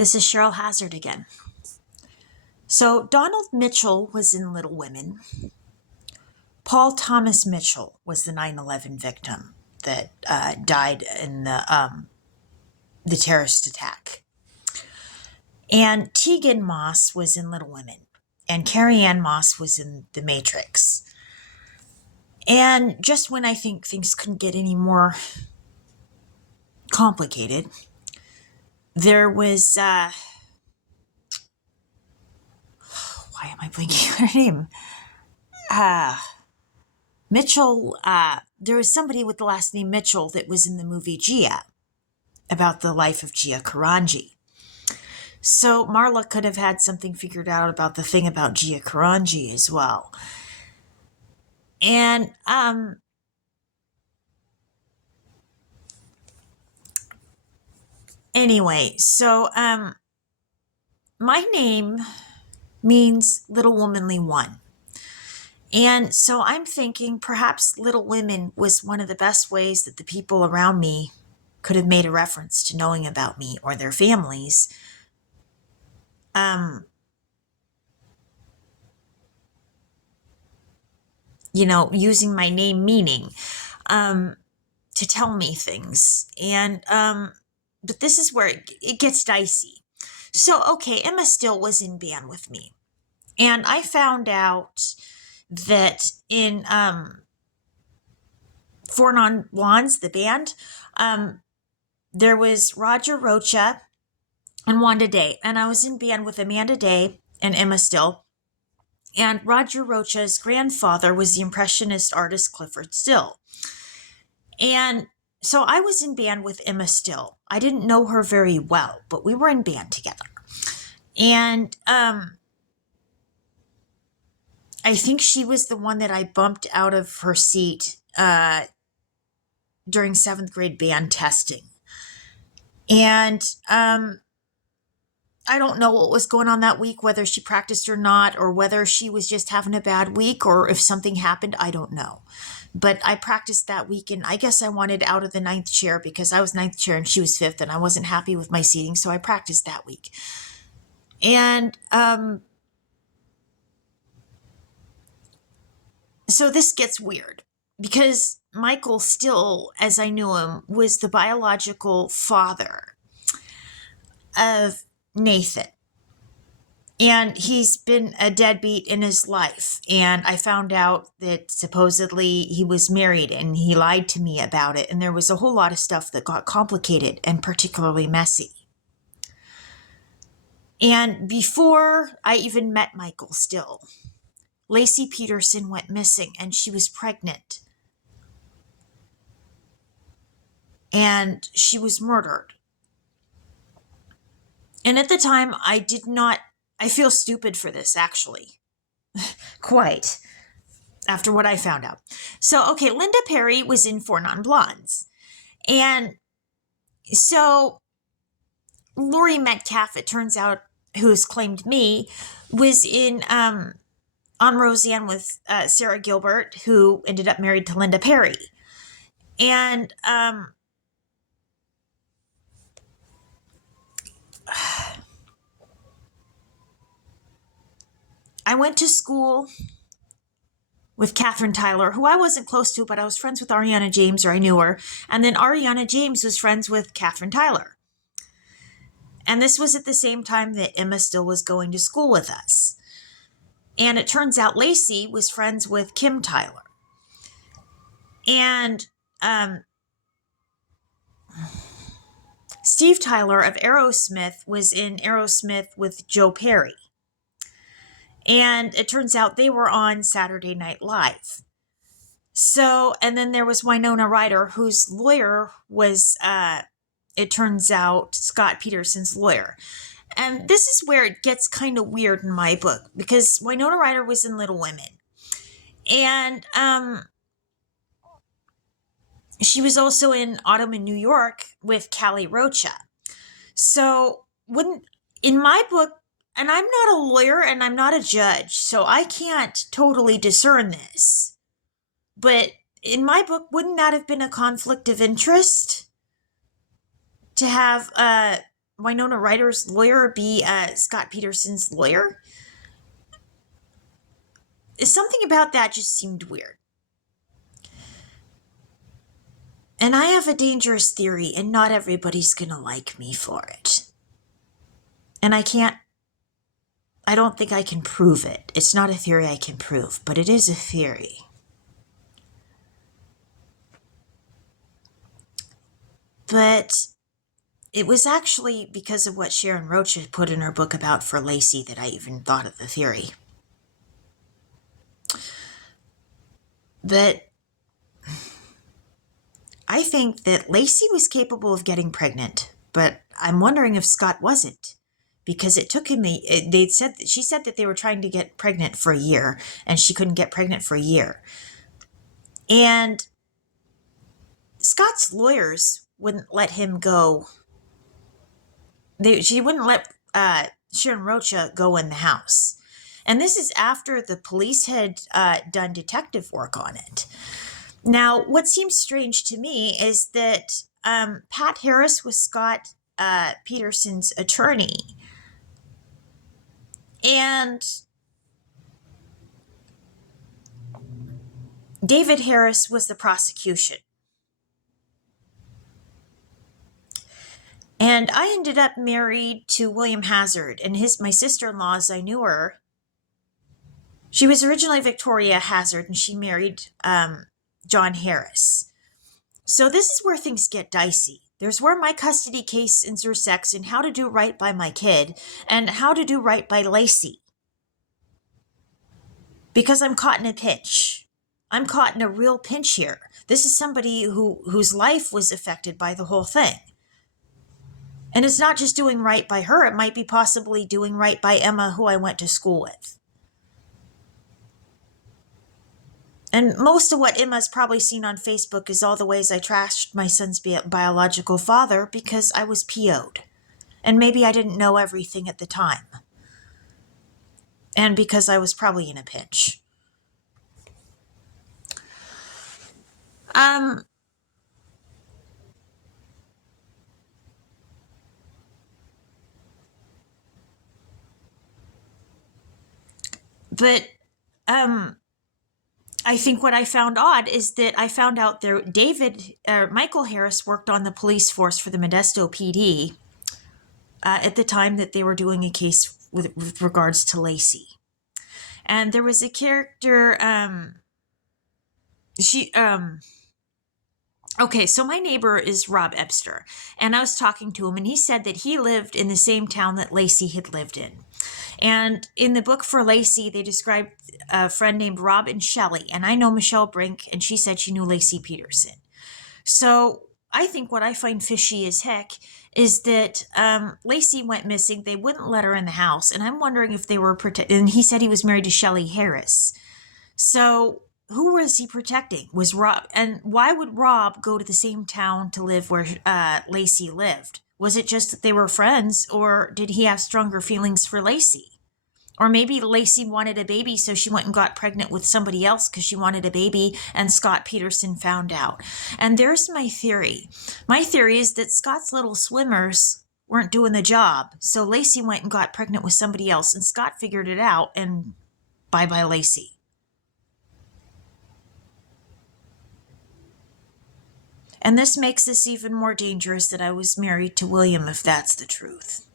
This is Cheryl Hazzard again. So Donald Mitchell was in Little Women. Paul Thomas Mitchell was the 9/11 victim that died in the terrorist attack. And Tegan Moss was in Little Women. And Carrie Ann Moss was in The Matrix. And just when I think things couldn't get any more complicated, there was... why am I blanking on her name? Mitchell, there was somebody with the last name Mitchell that was in the movie Gia, about the life of Gia Karanji. So Marla could have had something figured out about the thing about Gia Karanji as well. And anyway, so my name means Little Womanly One. And so I'm thinking perhaps Little Women was one of the best ways that the people around me could have made a reference to knowing about me or their families. Using my name meaning to tell me things. And but this is where it gets dicey. So, okay, Emma Still was in band with me. And I found out that in Four Non Blondes, the band, there was Roger Rocha and Wanda Day. And I was in band with Amanda Day and Emma Still. And Roger Rocha's grandfather was the Impressionist artist Clifford Still. And so I was in band with Emma Still. I didn't know her very well, but we were in band together. And I think she was the one that I bumped out of her seat during 7th grade band testing. And I don't know what was going on that week, whether she practiced or not, or whether she was just having a bad week, or if something happened, I don't know. But I practiced that week, and I guess I wanted out of the 9th chair because I was 9th chair and she was 5th, and I wasn't happy with my seating, so I practiced that week. And so this gets weird because Michael Still, as I knew him, was the biological father of Nathan. And he's been a deadbeat in his life. And I found out that supposedly he was married and he lied to me about it. And there was a whole lot of stuff that got complicated and particularly messy. And before I even met Michael Still, Lacy Peterson went missing and she was pregnant. And she was murdered. And at the time, I feel stupid for this, actually. Quite. After what I found out. So, okay, Linda Perry was in Four Non Blondes. And so Laurie Metcalf, it turns out, who's claimed me, was in On Roseanne with Sarah Gilbert, who ended up married to Linda Perry. And I went to school with Catherine Tyler, who I wasn't close to, but I was friends with Ariana James, or I knew her. And then Ariana James was friends with Catherine Tyler. And this was at the same time that Emma Still was going to school with us. And it turns out Lacy was friends with Kim Tyler. And Steve Tyler of Aerosmith was in Aerosmith with Joe Perry. And it turns out they were on Saturday Night Live. So, and then there was Winona Ryder, whose lawyer was, it turns out, Scott Peterson's lawyer. And this is where it gets kind of weird in my book, because Winona Ryder was in Little Women. And she was also in Autumn in New York with Callie Rocha. So, in my book, and I'm not a lawyer and I'm not a judge, so I can't totally discern this. But in my book, wouldn't that have been a conflict of interest? To have Winona Ryder's lawyer be Scott Peterson's lawyer? Something about that just seemed weird. And I have a dangerous theory, and not everybody's going to like me for it. And I don't think I can prove it. It's not a theory I can prove, but it is a theory. But it was actually because of what Sharon Roach had put in her book about For Lacy that I even thought of the theory. But I think that Lacy was capable of getting pregnant, but I'm wondering if Scott wasn't, because it took him. She said that they were trying to get pregnant for a year, and she couldn't get pregnant for a year. And Scott's lawyers wouldn't let him go. She wouldn't let Sharon Rocha go in the house. And this is after the police had done detective work on it. Now, what seems strange to me is that Pat Harris was Scott Peterson's attorney. And David Harris was the prosecution. And I ended up married to William Hazzard, and my sister-in-law, as I knew her, she was originally Victoria Hazzard, and she married John Harris. So this is where things get dicey. There's where my custody case intersects in how to do right by my kid and how to do right by Lacy. Because I'm caught in a pinch. I'm caught in a real pinch here. This is somebody whose life was affected by the whole thing. And it's not just doing right by her. It might be possibly doing right by Emma, who I went to school with. And most of what Emma's probably seen on Facebook is all the ways I trashed my son's biological father because I was PO'd. And maybe I didn't know everything at the time. And because I was probably in a pinch. But I think what I found odd is that I found out there Michael Harris worked on the police force for the Modesto PD at the time that they were doing a case with regards to Lacy. And there was a character, okay, so my neighbor is Rob Ebster, and I was talking to him, and he said that he lived in the same town that Lacy had lived in. And in the book For Lacy, they described a friend named Rob and Shelley, and I know Michelle Brink, and she said she knew Lacy Peterson. So I think what I find fishy as heck is that Lacy went missing. They wouldn't let her in the house, and I'm wondering if they were and he said he was married to Shelley Harris. So who was he protecting? Was Rob? And why would Rob go to the same town to live where Lacy lived? Was it just that they were friends, or did he have stronger feelings for Lacy? Or maybe Lacy wanted a baby, so she went and got pregnant with somebody else because she wanted a baby, and Scott Peterson found out. And there's my theory. My theory is that Scott's little swimmers weren't doing the job, so Lacy went and got pregnant with somebody else, and Scott figured it out, and bye-bye Lacy. And this makes this even more dangerous that I was married to William, if that's the truth.